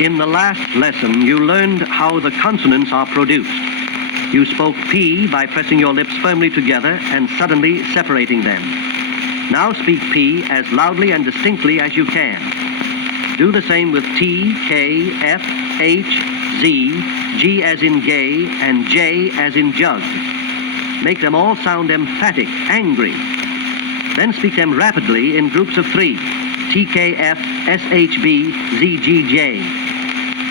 In the last lesson, you learned how the consonants are produced. You spoke P by pressing your lips firmly together and suddenly separating them. Now speak P as loudly and distinctly as you can. Do the same with T, K, F, H, Z, G as in gay, and J as in jug. Make them all sound emphatic, angry. Then speak them rapidly in groups of 3. TKF, SHB, ZGJ.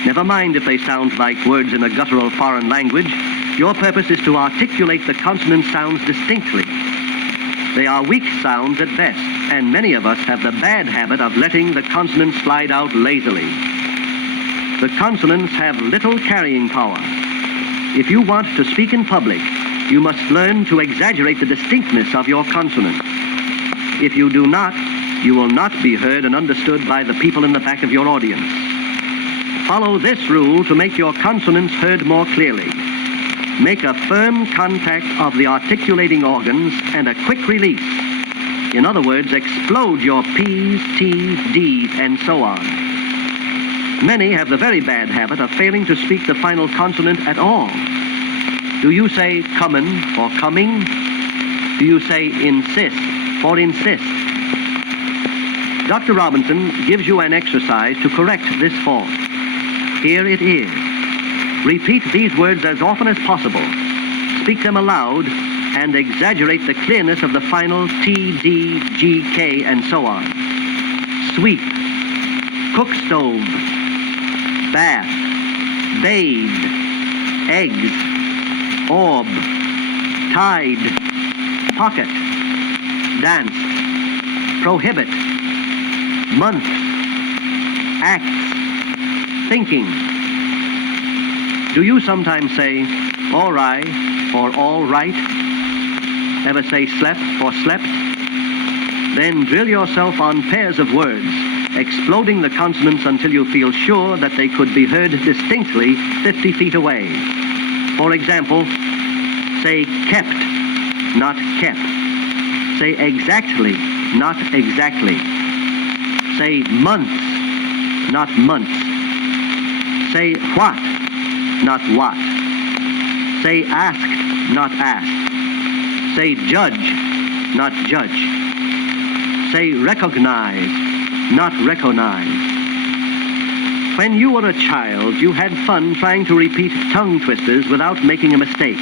Never mind if they sound like words in a guttural foreign language. Your purpose is to articulate the consonant sounds distinctly. They are weak sounds at best, and many of us have the bad habit of letting the consonants slide out lazily. The consonants have little carrying power. If you want to speak in public, you must learn to exaggerate the distinctness of your consonants. If you do not, you will not be heard and understood by the people in the back of your audience. Follow this rule to make your consonants heard more clearly. Make a firm contact of the articulating organs and a quick release. In other words, explode your P's, T's, D's, and so on. Many have the very bad habit of failing to speak the final consonant at all. Do you say comin' for coming? Do you say insist for insist? Dr. Robinson gives you an exercise to correct this fault. Here it is. Repeat these words as often as possible. Speak them aloud and exaggerate the clearness of the final T, D, G, K, and so on. Sweep, cook stove, bath, bathe, eggs, orb, tide, pocket, dance, prohibit, month, act, thinking. Do you sometimes say, all right, or all right? Ever say slept or slept? Then drill yourself on pairs of words, exploding the consonants until you feel sure that they could be heard distinctly 50 feet away. For example, say kept, not kept. Say exactly, not exactly. Say months, not months. Say what, not what. Say asked, not asked. Say judge, not judge. Say recognize, not recognize. When you were a child, you had fun trying to repeat tongue twisters without making a mistake.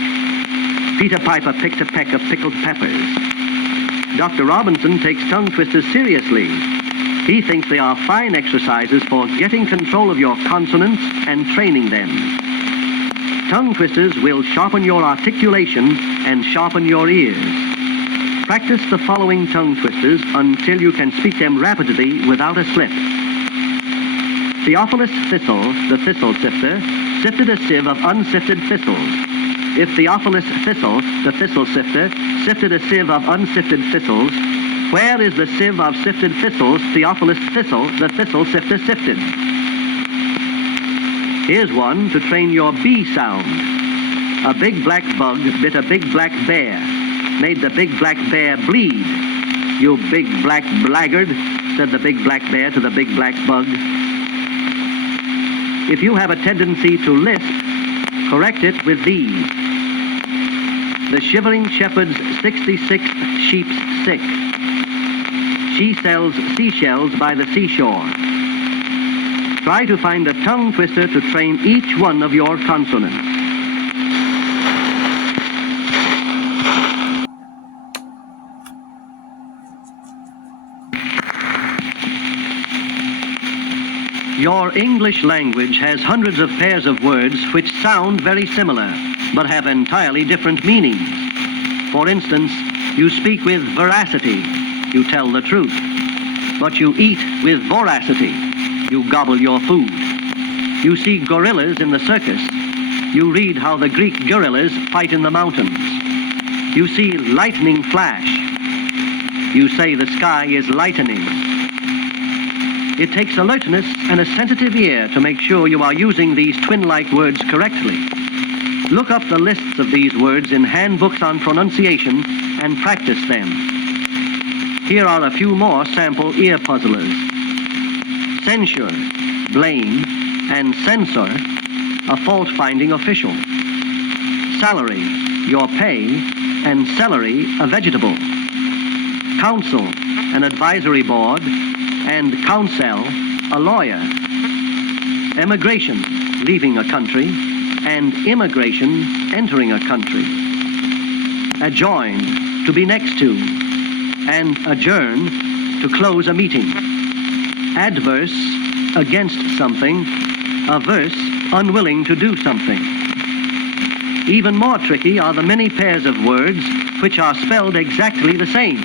Peter Piper picked a peck of pickled peppers. Dr. Robinson takes tongue twisters seriously. He thinks they are fine exercises for getting control of your consonants and training them. Tongue twisters will sharpen your articulation and sharpen your ears. Practice the following tongue twisters until you can speak them rapidly without a slip. Theophilus Thistle, the thistle sifter, sifted a sieve of unsifted thistles. If Theophilus Thistle, the thistle sifter, sifted a sieve of unsifted thistles, where is the sieve of sifted thistles Theophilus Thistle, the thistle sifter, sifted? Here's one to train your B sound. A big black bug bit a big black bear, made the big black bear bleed. You big black blackguard, said the big black bear to the big black bug. If you have a tendency to lisp, correct it with these. The shivering shepherd's 66th sheep's sick. She sells seashells by the seashore. Try to find a tongue twister to train each one of your consonants. Your English language has hundreds of pairs of words which sound very similar, but have entirely different meanings. For instance, you speak with veracity. You tell the truth. But you eat with voracity. You gobble your food. You see gorillas in the circus. You read how the Greek gorillas fight in the mountains. You see lightning flash. You say the sky is lightening. It takes alertness and a sensitive ear to make sure you are using these twin-like words correctly. Look up the lists of these words in handbooks on pronunciation and practice them. Here are a few more sample ear puzzlers. Censure, blame, and censor, a fault-finding official. Salary, your pay, and celery, a vegetable. Counsel, an advisory board, and counsel, a lawyer. Emigration, leaving a country, and immigration, entering a country. Adjoin, to be next to, and adjourn, to close a meeting. Adverse, against something. Averse, unwilling to do something. Even more tricky are the many pairs of words which are spelled exactly the same,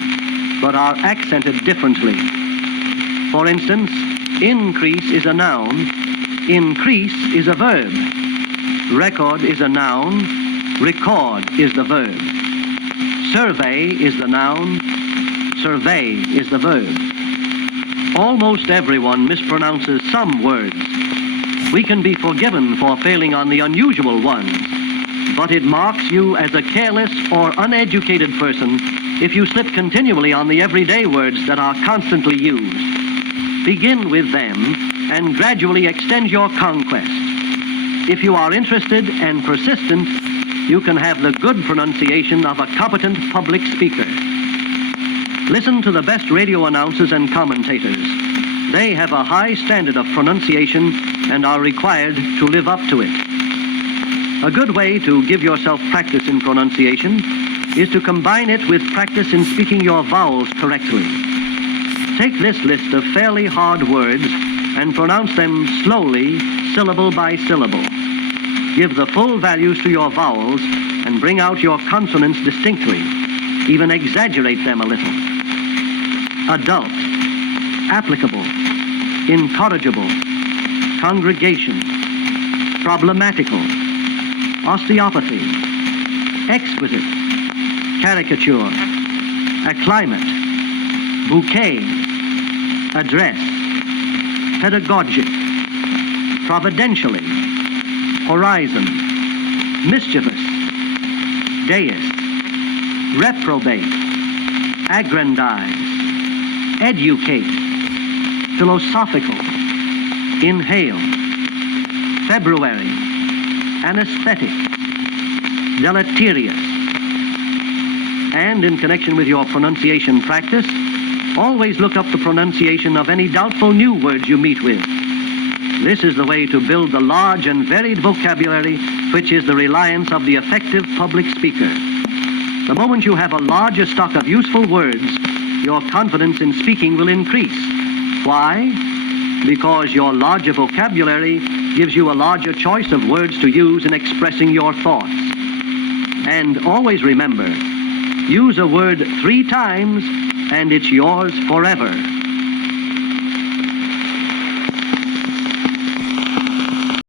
but are accented differently. For instance, increase is a noun, increase is a verb. Record is a noun, record is the verb. Survey is the noun, survey is the verb. Almost everyone mispronounces some words. We can be forgiven for failing on the unusual ones, but it marks you as a careless or uneducated person if you slip continually on the everyday words that are constantly used. Begin with them and gradually extend your conquest. If you are interested and persistent, you can have the good pronunciation of a competent public speaker. Listen to the best radio announcers and commentators. They have a high standard of pronunciation and are required to live up to it. A good way to give yourself practice in pronunciation is to combine it with practice in speaking your vowels correctly. Take this list of fairly hard words and pronounce them slowly, syllable by syllable. Give the full values to your vowels and bring out your consonants distinctly. Even exaggerate them a little. Adult, applicable, incorrigible, congregation, problematical, osteopathy, exquisite, caricature, acclimate, bouquet, address, pedagogic, providentially, horizon, mischievous, deist, reprobate, aggrandize, educate, philosophical, inhale, February, anesthetic, deleterious. And in connection with your pronunciation practice, always look up the pronunciation of any doubtful new words you meet with. This is the way to build the large and varied vocabulary which is the reliance of the effective public speaker. The moment you have a larger stock of useful words, your confidence in speaking will increase. Why? Because your larger vocabulary gives you a larger choice of words to use in expressing your thoughts. And always remember, use a word 3 times and it's yours forever.